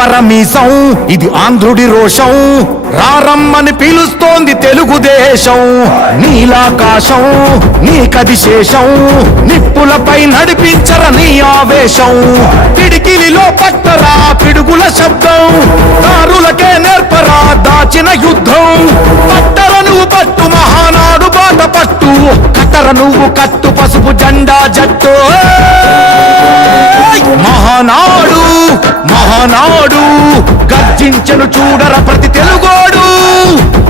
తిప్పరమీసం ఇది ఆంధ్రుడి రోషం, రారమ్మని పిలుస్తోంది తెలుగుదేశం. నీలాకాశం నీకది శేషం, నిప్పులపై నడిపించర నీ ఆవేశం. పిడికిలిలో పట్టరా పిడుగుల శబ్దం, దారులకే నేర్పరా దాచిన యుద్ధం. పట్టర నువ్వు పట్టు మహానాడు బాట పట్టు, కట్టర నువ్వు కట్టు పసుపు జెండా జట్టు. మహానాడు మహానాడు గర్జించను చూడర ప్రతి తెలుగోడు.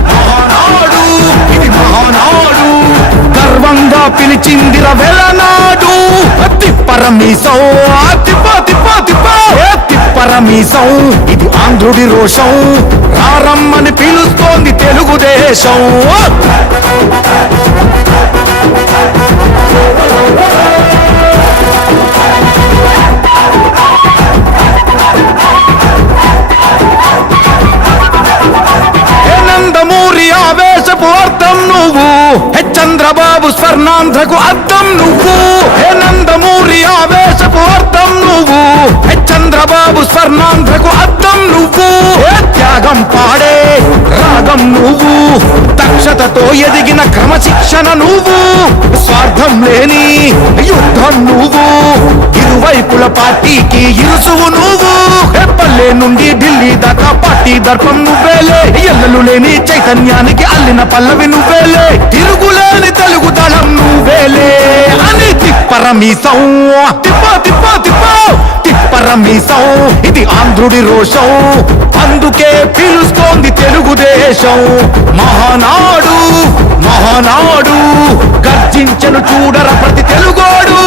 మహానాడు ఇది మహానాడు, గర్వంగా పిలిచిందిర వెలనాడు. తిప్పరమీసం తిప్ప తిప్ప తిప్ప తిప్పరమీసం ఇది ఆంధ్రుడి రోషం, రారమ్మని పిలుస్తోంది తెలుగుదేశం. నందమూరి ఆవేశపు అర్థం నువ్వు, చంద్రబాబు స్వర్ణాంధ్రకు అర్థం నువ్వు. నందమూరి ఆవేశపు అర్థం నువ్వు, చంద్రబాబు స్వర్ణాంధ్రకు అర్థం నువ్వు. త్యాగం పాడే రాగం నువ్వు, దక్షతతో ఎదిగిన క్రమశిక్షణ నువ్వు. స్వార్థం లేని యుద్ధం నువ్వు, ఇరువైపుల పార్టీకి ఇరుసువు నువ్వు. పల్లె నుండి ఢిల్లీ దాకా పార్టీ దర్పం నువ్వేలే, ఎల్లలు లేని చైతన్యానికి అల్లిన పల్లవి నువ్వేలే. తిరుగులేని తెలుగు దళం నువ్వేలే అని తిప్పరమీసం తిప్ప తిప్ప తిప్ప తిప్పరమీసం ఇది ఆంధ్రుడి రోషం, అందుకే పిలుస్తోంది తెలుగుదేశం. మహానాడు మహానాడు గర్జించను చూడర ప్రతి తెలుగోడు.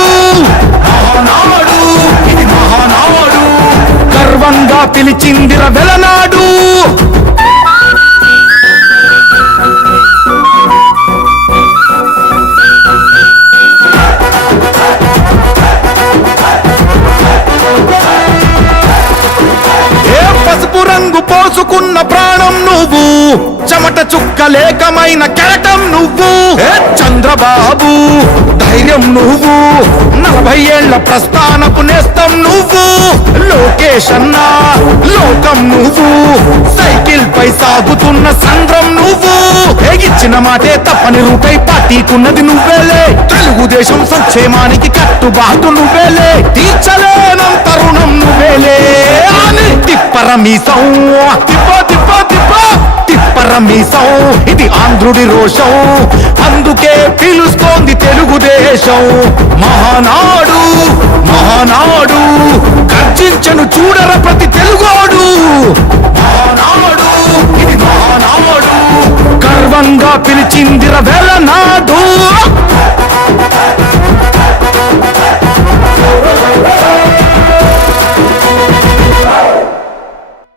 మహానాడు ఇది మహానాడు, గర్వంగా పిలిచిందిర వెలనాడు. పసుపు రంగు పోసుకున్న ప్రాణం నువ్వు, చెమట చుక్కలేకమైన కెరటం నువ్వు. చంద్రబాబు ధైర్యం నువ్వు, 40 ఏళ్ల ప్రస్థానపు నేస్తం నువ్వు. లోకేష్ అన్న లోకం నువ్వు, సైకిల్ పై సాగుతున్న సంద్రం నువ్వు. ఇచ్చిన మాటే తప్పని రూపై పార్టీకున్నది నువ్వేలే, తెలుగుదేశం సంక్షేమానికి కట్టుబాటు నువ్వేలే. తీర్చలేనంత రుణం నువ్వేలే అని తిప్పరమీసం తిప్ప తిప్ప తిప్ప తిప్పరమీసం ఇది ఆంధ్రుడి రోషం, అందుకే పిలుస్తోంది తెలుగుదేశం. మహానాడు మహానాడు గర్జించను చూడర ప్రతి తెలుగోడు. మహానాడు ఇది మహానాడు, గర్వంగా పిలిచిందిర వెలనాడు.